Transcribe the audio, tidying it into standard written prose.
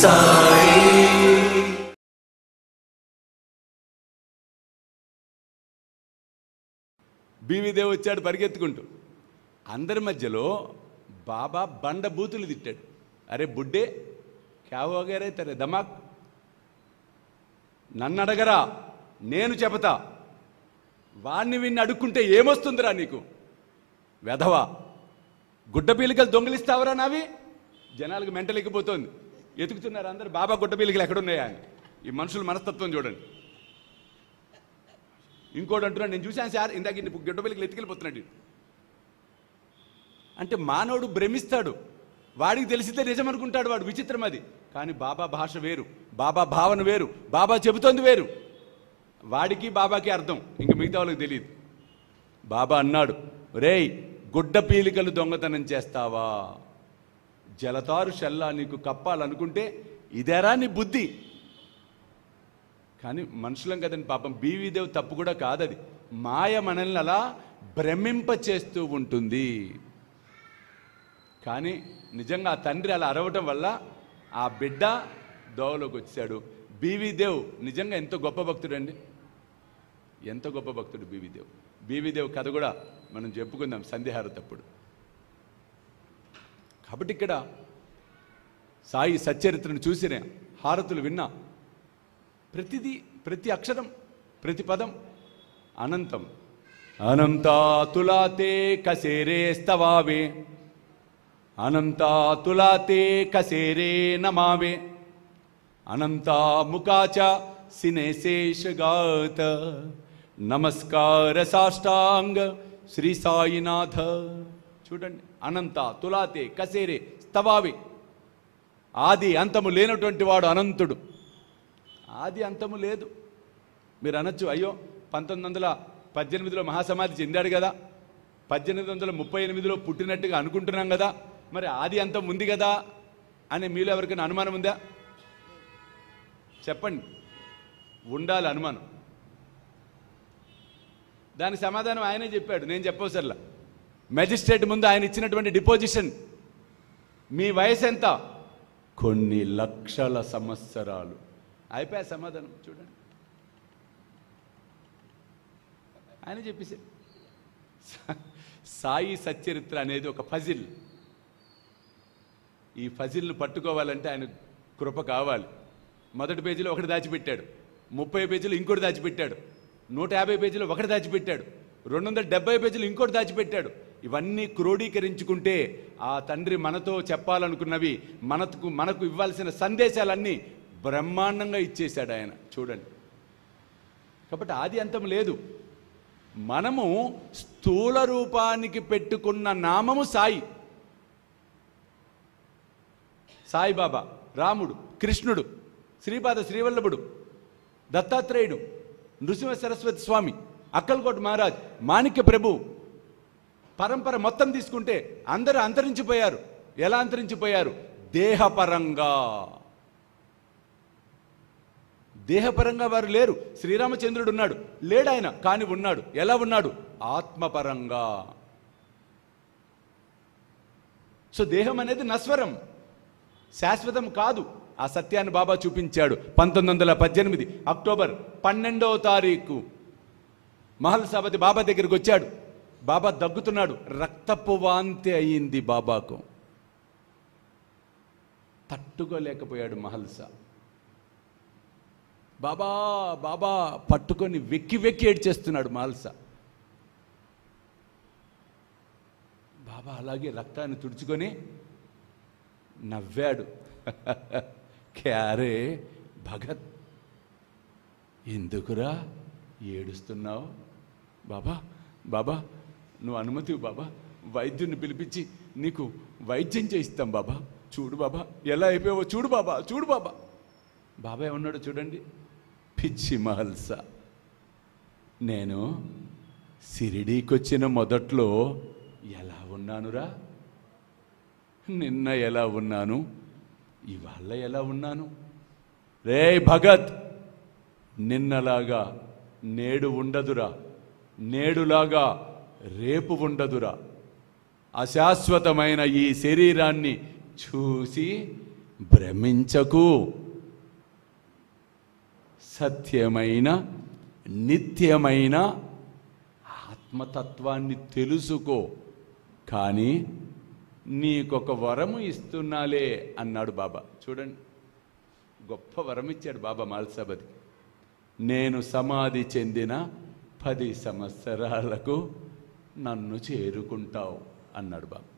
సాయి. బీవీదేవ్ వచ్చాడు పరిగెత్తుకుంటూ. అందరి మధ్యలో బాబా బండ బూతులు తిట్టాడు. అరే బుడ్డే క్యా హోగారే తెరే దమాక్, నన్ను అడగరా నేను చెబుతా, వాణ్ణి విన్ని అడుక్కుంటే ఏమొస్తుందిరా నీకు వెధవా, గుడ్డ పీలికలు దొంగిలిస్తావరా నావి. జనాలకు మెంటలెక్కిపోతుంది, ఎతుకుతున్నారు అందరు బాబా గుడ్డ పీలికలు ఎక్కడున్నాయా అని. ఈ మనుషుల మనస్తత్వం చూడండి. ఇంకోటి అంటున్నాడు, నేను చూశాను సార్ ఇందాక గుడ్డ పీలికలు ఎత్తుకెళ్ళిపోతున్నాడు అంటే. మానవుడు భ్రమిస్తాడు, వాడికి తెలిసితే నిజం అనుకుంటాడు వాడు. విచిత్రం అది. కానీ బాబా భాష వేరు, బాబా భావన వేరు, బాబా చెబుతోంది వేరు. వాడికి బాబాకి అర్థం, ఇంక మిగతా వాళ్ళకి తెలియదు. బాబా అన్నాడు, రేయ్ గుడ్డ పీలికలు దొంగతనం చేస్తావా, జలతారు షల్లా నీకు కప్పాలనుకుంటే ఇదేరా నీ బుద్ధి. కానీ మనుషులం కదండి పాపం. బీవీదేవ్ తప్పు కూడా కాదది. మాయ మనల్ని అలా భ్రమింప చేస్తూ ఉంటుంది. కానీ నిజంగా ఆ తండ్రి అలా అరవటం వల్ల ఆ బిడ్డ దోవలోకి వచ్చాడు. బీవీదేవ్ నిజంగా ఎంతో గొప్ప భక్తుడు అండి, ఎంత గొప్ప భక్తుడు బీవీదేవ్. బీవీదేవ్ కథ కూడా మనం చెప్పుకుందాం సంధ్యాహారతప్పుడు. కాబట్టి ఇక్కడ సాయి సచ్చరిత్రను చూసిన, హారతులు విన్నా, ప్రతిదీ, ప్రతి అక్షరం, ప్రతి పదం అనంతం. అనంతా తులాతే కసేరే స్తవావే, అనంతా తులాతే కసేరే నమావే, అనంతా ముకాచ సినేశేషగాత, నమస్కార సాష్టాంగ శ్రీ సాయినాథ. చూడండి, అనంత తులాతే కసేరే స్తవావే. ఆది అంతము లేనటువంటి వాడు అనంతుడు. ఆది అంతము లేదు. మీరు అనొచ్చు, అయ్యో 1918లో మహాసమాధి చెందాడు కదా, 1838లో పుట్టినట్టుగా అనుకుంటున్నాం కదా, మరి ఆది అంతం ఉంది కదా అని మీలో ఎవరికైనా అనుమానం ఉందా? చెప్పండి. ఉండాలి అనుమానం. దానికి సమాధానం ఆయనే చెప్పాడు, నేను చెప్పవసరలా. మెజిస్ట్రేట్ ముందు ఆయన ఇచ్చినటువంటి డిపోజిషన్, మీ వయసు ఎంత? కొన్ని లక్షల సంవత్సరాలు. అయిపోయా సమాధానం. చూడండి, ఆయన చెప్పేసాడు. సాయి సచ్చరిత్ర అనేది ఒక ఫజిల్. ఈ ఫజిల్ను పట్టుకోవాలంటే ఆయన కృప కావాలి. మొదటి పేజీలో ఒకటి దాచిపెట్టాడు, 30 పేజీలు ఇంకోటి దాచిపెట్టాడు, 150 పేజీలో ఒకటి దాచిపెట్టాడు, 270 పేజీలు ఇంకోటి దాచిపెట్టాడు. ఇవన్నీ క్రోడీకరించుకుంటే ఆ తండ్రి మనతో చెప్పాలనుకున్నవి, మనకు ఇవ్వాల్సిన సందేశాలన్నీ బ్రహ్మాండంగా ఇచ్చేశాడు ఆయన. చూడండి, కాబట్టి ఆది అంతం లేదు. మనము స్థూల రూపానికి పెట్టుకున్న నామము సాయి. సాయిబాబా, రాముడు, కృష్ణుడు, శ్రీపాద శ్రీవల్లభుడు, దత్తాత్రేయుడు, నృసింహ సరస్వతి స్వామి, అక్కల్కోట్ మహారాజ్, మాణిక్య ప్రభు, పరంపర మొత్తం తీసుకుంటే అందరూ అంతరించిపోయారు. ఎలా అంతరించిపోయారు? దేహపరంగా. దేహపరంగా వారు లేరు. శ్రీరామచంద్రుడు ఉన్నాడు, లేడు ఆయన, కానీ ఉన్నాడు. ఎలా ఉన్నాడు? ఆత్మపరంగా. సో దేహం అనేది నశ్వరం, శాశ్వతం కాదు. ఆ సత్యాన్ని బాబా చూపించాడు. 1918 అక్టోబర్ 12వ తారీఖు మహల్సాపతి బాబా దగ్గరికి వచ్చాడు. బాబా దగ్గుతున్నాడు, రక్తపు వాంతి అయింది బాబాకు. తట్టుకోలేకపోయాడు మహల్సా. బాబా బాబా పట్టుకొని వెక్కి వెక్కి ఏడ్చేస్తున్నాడు మహల్సా. బాబా అలాగే రక్తాన్ని తుడుచుకొని నవ్వాడు. క్యారే భగత్, ఎందుకురా ఏడుస్తున్నావు? బాబా బాబా నువ్వు అనుమతి బాబా, వైద్యుని పిలిపించి నీకు వైద్యం చేయిస్తాం బాబా. చూడు బాబా ఎలా అయిపోయావో, చూడు బాబా, చూడు బాబా. బాబా ఏమన్నాడు చూడండి, పిచ్చి మహల్సా, నేను షిరిడీకొచ్చిన మొదట్లో ఎలా ఉన్నానురా, నిన్న ఎలా ఉన్నాను, ఇవాళ ఎలా ఉన్నాను? రే భగత్, నిన్నలాగా నేడు ఉండదురా, నేడులాగా రేపు ఉండదురా. అశాశ్వతమైన ఈ శరీరాన్ని చూసి భ్రమించకు, సత్యమైన నిత్యమైన ఆత్మతత్వాన్ని తెలుసుకో, కానీ నీకొక వరము ఇస్తున్నాలే అన్నాడు బాబా. చూడండి, గొప్ప వరం ఇచ్చాడు బాబా మాల్సాబది. నేను సమాధి చెందిన 10 సంవత్సరాలకు నన్ను చేరుకుంటావు అన్నాడు బాబా.